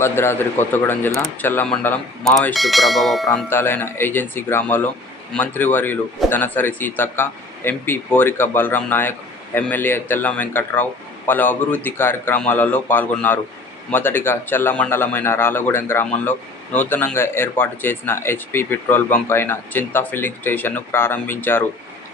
భద్రాద్రి కొత్తగూడెం జిల్లా చెల్ల మండలం మావోయిస్టు ప్రభావ ప్రాంతాలైన ఏజెన్సీ గ్రామాల్లో మంత్రివర్యులు దనసరి సీతక్క ఎంపీ పోరిక బలరాం నాయక్ ఎమ్మెల్యే తెల్లం వెంకట్రావు పలు అభివృద్ధి కార్యక్రమాలలో పాల్గొన్నారు. మొదటిగా చెల్ల మండలమైన రాళ్ళగూడెం గ్రామంలో నూతనంగా ఏర్పాటు చేసిన హెచ్పీ పెట్రోల్ బంక్ అయిన చింతా ఫిల్లింగ్ స్టేషన్ను ప్రారంభించారు.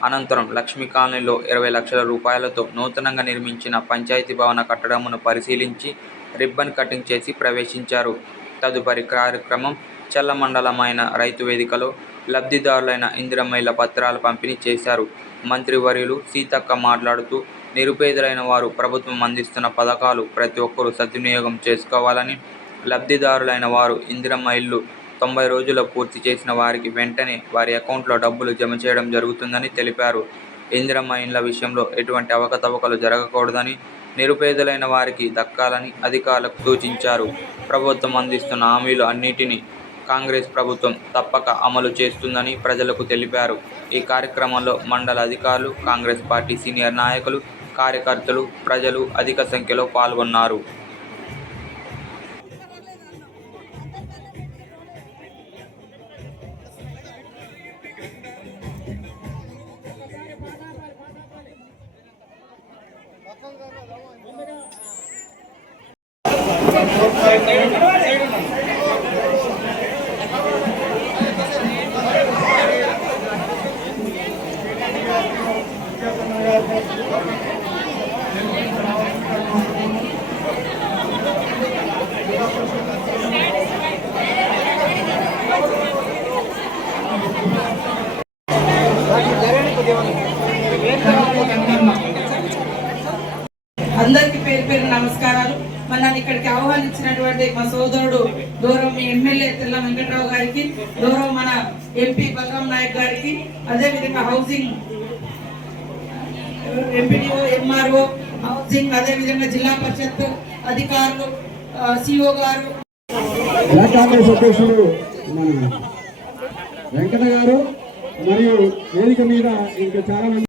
అనంతరం లక్ష్మీ కాలనీలో ఇరవై లక్షల రూపాయలతో నూతనంగా నిర్మించిన పంచాయతీ భవన కట్టడమును పరిశీలించి రిబ్బన్ కటింగ్ చేసి ప్రవేశించారు. తదుపరి కార్యక్రమం చల్లమండలమైన రైతు వేదికలో లబ్ధిదారులైన ఇందిరమ్మ పత్రాలు పంపిణీ చేశారు. మంత్రివర్యులు సీతక్క మాట్లాడుతూ నిరుపేదలైన వారు ప్రభుత్వం అందిస్తున్న పథకాలు ప్రతి ఒక్కరూ సద్వినియోగం చేసుకోవాలని లబ్ధిదారులైన వారు ఇందిరమ్మ ఇల్లు తొంభై రోజుల్లో పూర్తి చేసిన వారికి వెంటనే వారి అకౌంట్లో డబ్బులు జమ చేయడం జరుగుతుందని తెలిపారు. ఇందిరమ్మ ఇండ్ల విషయంలో ఎటువంటి అవకతవకలు జరగకూడదని నిరుపేదలైన వారికి దక్కాలని అధికారులకు సూచించారు. ప్రభుత్వం అందిస్తున్న హామీలు అన్నిటినీ కాంగ్రెస్ ప్రభుత్వం తప్పక అమలు చేస్తుందని ప్రజలకు తెలిపారు. ఈ కార్యక్రమంలో మండల అధికారులు కాంగ్రెస్ పార్టీ సీనియర్ నాయకులు కార్యకర్తలు ప్రజలు అధిక సంఖ్యలో పాల్గొన్నారు. Gracias. అందరికి పేరు పేరు నమస్కారాలు. మన నన్ను ఇక్కడికి ఆహ్వానించినటువంటి మా సోదరుడు గౌరవ మీ ఎమ్మెల్యే తెల్ల వెంకట్రావు గారికి గౌరవ మన ఎంపీ బలరాం నాయక్ గారికి అదే విధంగా హౌసింగ్ ఎంపీడీఓ ఎంఆర్ఓ హౌసింగ్ అదే విధంగా జిల్లా పరిషత్ అధికారులు సిఓ గారు. కాంగ్రెస్ అధ్యక్షుడు వెంకట గారు మరియు వేదిక మీద ఇంకా చాలా మంది